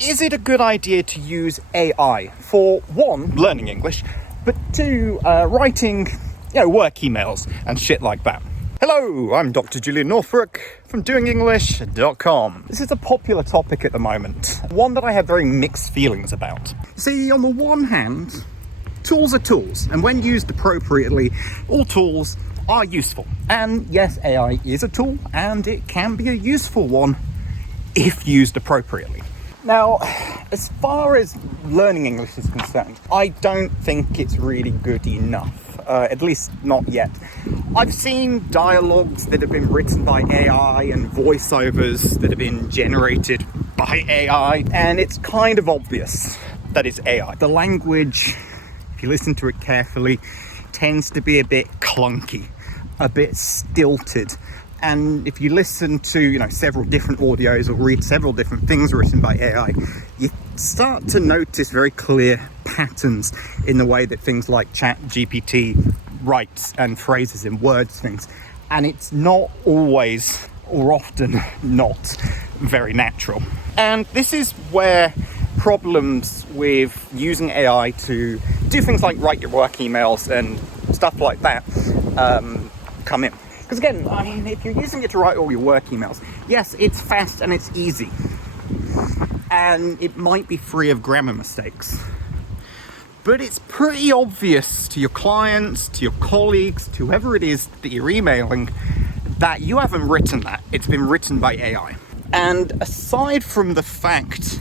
is it a good idea to use AI for, one, learning English, but two, writing, work emails and shit like that? Hello, I'm Dr. Julian Northbrook from doingenglish.com. This is a popular topic at the moment, one that I have very mixed feelings about. See, on the one hand, tools are tools, and when used appropriately, all tools are useful. And yes, AI is a tool, and it can be a useful one if used appropriately. Now, as far as learning English is concerned, I don't think it's really good enough, at least not yet. I've seen dialogues that have been written by AI and voiceovers that have been generated by AI, and it's kind of obvious that it's AI. The language, if you listen to it carefully, tends to be a bit clunky, a bit stilted. And if you listen to, several different audios or read several different things written by AI, you start to notice very clear patterns in the way that things like ChatGPT writes and phrases and words things. And it's not always, or often not, very natural. And this is where problems with using AI to do things like write your work emails and stuff like that come in. Because again, if you're using it to write all your work emails, yes, it's fast and it's easy. And it might be free of grammar mistakes. But it's pretty obvious to your clients, to your colleagues, to whoever it is that you're emailing, that you haven't written that. It's been written by AI. And aside from the fact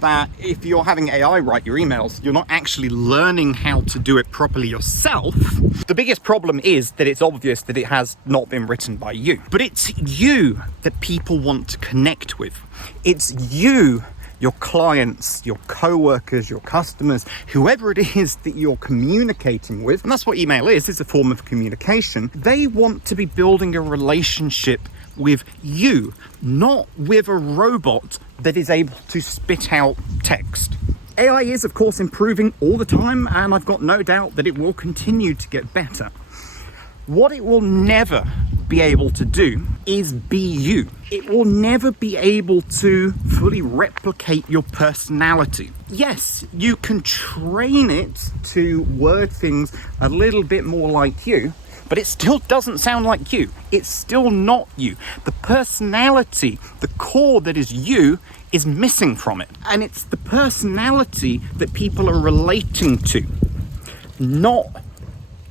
that if you're having AI write your emails, you're not actually learning how to do it properly yourself, the biggest problem is that it's obvious that it has not been written by you. But it's you that people want to connect with. It's you, your clients, your co-workers, your customers, whoever it is that you're communicating with, and that's what email is, it's a form of communication. They want to be building a relationship with you, not with a robot that is able to spit out text. AI is, of course, improving all the time, and I've got no doubt that it will continue to get better. What it will never be able to do is be you. It will never be able to fully replicate your personality. Yes, you can train it to word things a little bit more like you, but it still doesn't sound like you. It's still not you. The personality, the core that is you, is missing from it. And it's the personality that people are relating to, not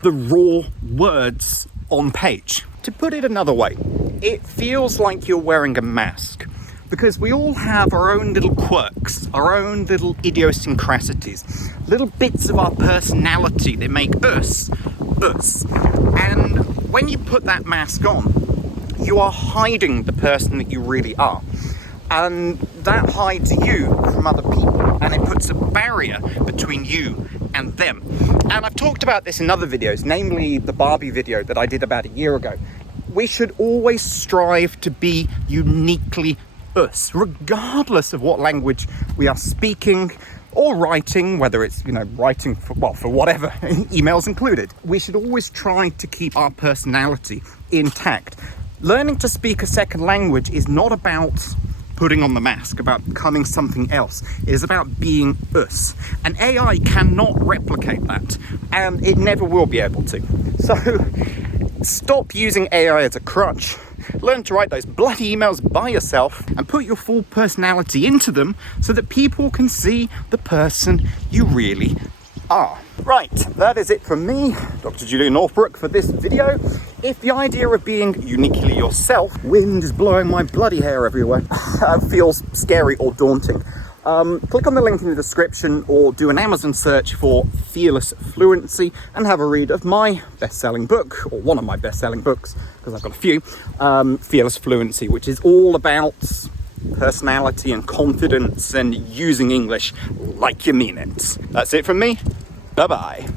the raw words on page. To put it another way, it feels like you're wearing a mask, because we all have our own little quirks, our own little idiosyncrasies, little bits of our personality that make us, us. And when you put that mask on, you are hiding the person that you really are. And that hides you from other people, and it puts a barrier between you and them. And I've talked about this in other videos, namely the Barbie video that I did about a year ago. We should always strive to be uniquely us, regardless of what language we are speaking or writing, whether it's, writing for whatever, emails included. We should always try to keep our personality intact. Learning to speak a second language is not about putting on the mask, about becoming something else. It is about being us. And AI cannot replicate that, and it never will be able to. So stop using AI as a crutch. Learn to write those bloody emails by yourself and put your full personality into them so that people can see the person you really are. Right, that is it from me, Dr. Julian Northbrook, for this video. If the idea of being uniquely yourself, wind is blowing my bloody hair everywhere, feels scary or daunting, click on the link in the description or do an Amazon search for Fearless Fluency and have a read of my best-selling book, or one of my best-selling books, because I've got a few, Fearless Fluency, which is all about personality and confidence and using English like you mean it. That's it from me. Bye-bye.